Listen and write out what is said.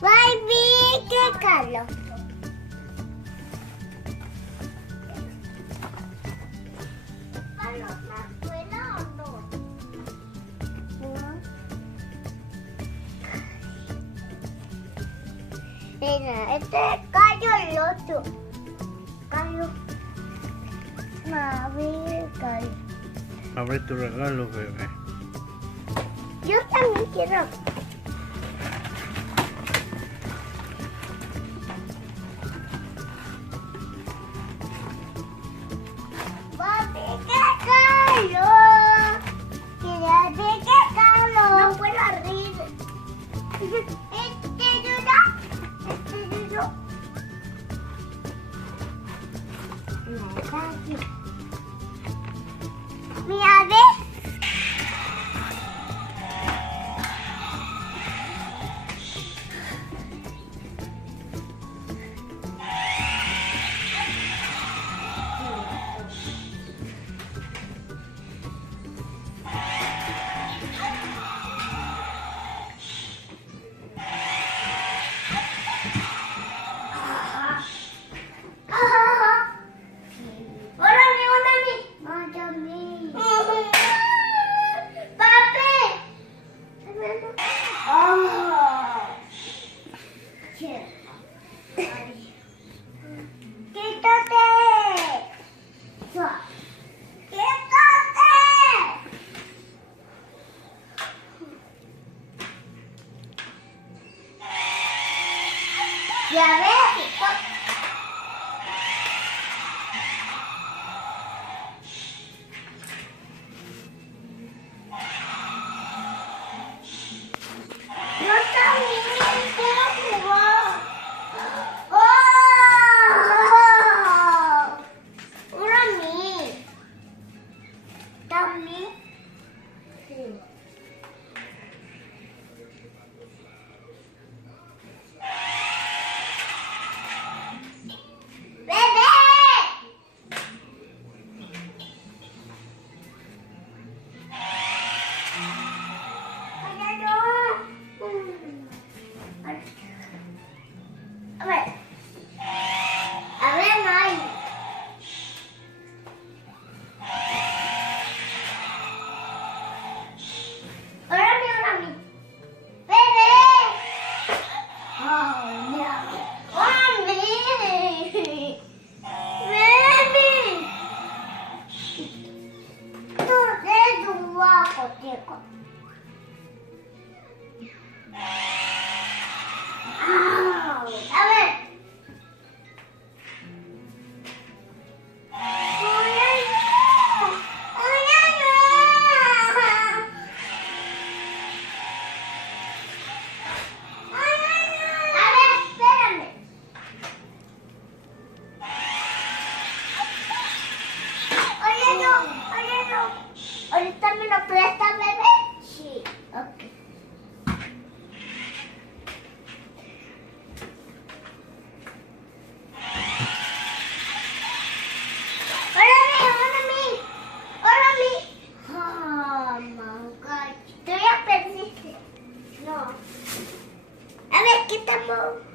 Barbie, qué calor. Mira, este callo el otro. Callo. Mami, callo. Abre tu regalo, bebé. Yo también quiero. Papi, qué calor. Fíjate qué calor. No puedo abrir. Este duro. Mira, ¿ves? Ya ves. Yo también quiero jugar. ¡Oh! Ahora a mí. ¿También? Sí. A ver, no hay. Ahora a mí. ¡Bebé! ¡Oh, no! ¡Mami! ¡Baby! Tú eres un guapo, chico. A ver. ¿Ahorita me lo prestas, bebé? Sí. Ok. Hola, mi. Oh, my God. Tú ya perdiste. No. A ver, ¿qué estamos?